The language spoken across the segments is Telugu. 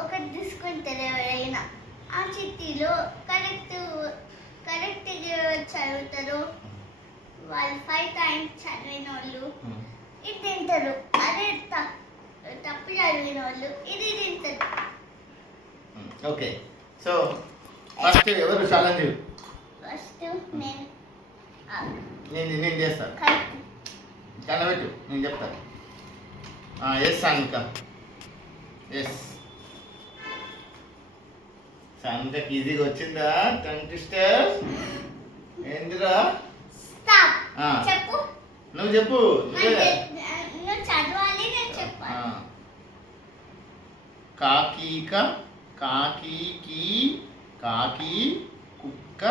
ఒకటి తీసుకుంటారు ఎవరైనా. ఆ చిట్టీలో కరెక్ట్గా చదువుతారు వాళ్ళు 5 times చదివిన వాళ్ళు ఇది తింటారు. అదే తప్పు చదివిన వాళ్ళు ఇది తింటారు. ఓకే, సో ఫస్ట్ ఎవరు ఛాలెంజ్? ఫస్ట్ నేను చేస్తాను. కనబెట్టు, నేను చెప్తాను. ఎస్ సానిక, ఎస్ సానికకి ఈజీగా వచ్చిందా? టంగ్ ట్విస్టర్స్ ఏంటిరా? చెప్పు, నువ్వు చెప్పు. నువ్వు చదవాలి, నేను చెప్పాలి. కాకీక, కాకీకి, కాకి కుక్క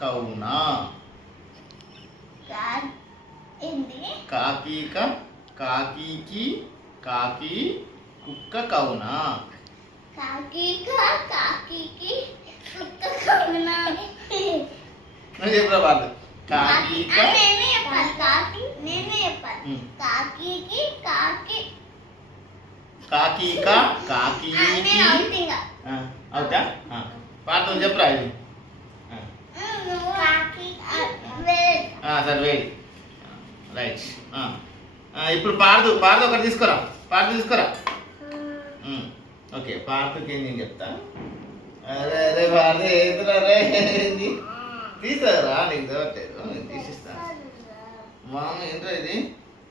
కౌనా. ఏంటి? కాకీక, కాకీకి, కాకి కుక్క కౌనా. కాకికి కుక్క కౌనా. నువ్వు చెప్పరా వాళ్ళు? కాకీక, నేనే చెప్పాలి. కాకికి కాకీక, కాకీకి అవుతా పాఠం చెప్పరా ఇది? సరే వెయిట్, రైట్. ఇప్పుడు పాడదు ఒకటి తీసుకురా, తీసుకురా. ఓకే, పార్తుకి నేను చెప్తా. అరే పాడదు ఏదిరా రే, తీసారా? నీకు చదవట్లేదు, నేను తీసిస్తా. మామ ఏంట్రా ఇది?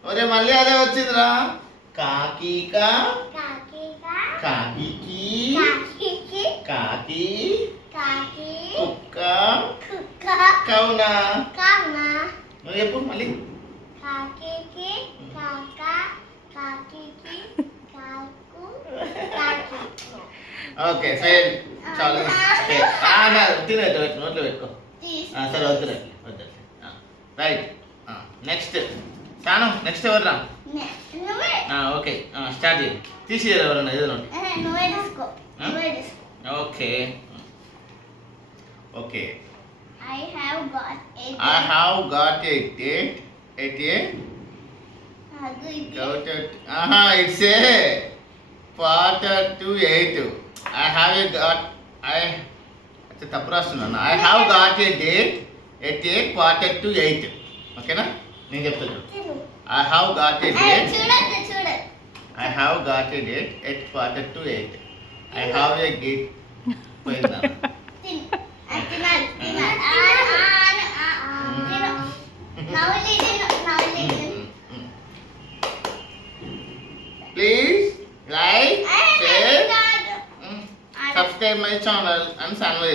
ఒరే మళ్ళీ అదే వచ్చిందిరా. కాకీక, కాకికి, కాకి కుక్క కౌనా. నువ్వు చెప్పు మళ్ళీ. ఓకే ఫెయిల్, చాలా తినట్టు నోట్లో పెట్టుకో. సరే వద్దులే. రైట్, నెక్స్ట్ చాను. నెక్స్ట్ ఎవర్రా? ఓకే, స్టార్ట్ చేయి. తీసేయాలి ఎవరన్నా ఏదో. Okay okay. I have got a date at a it's a quarter to 8. తప్పు రాస్తున్నాను. I have got a date at a quarter to 8. ఓకేనా? నేను చెప్తాను. I have got a date. I have got a date at quarter to 8. I have a gate. పోయిందా? Please like, share, subscribe my channel and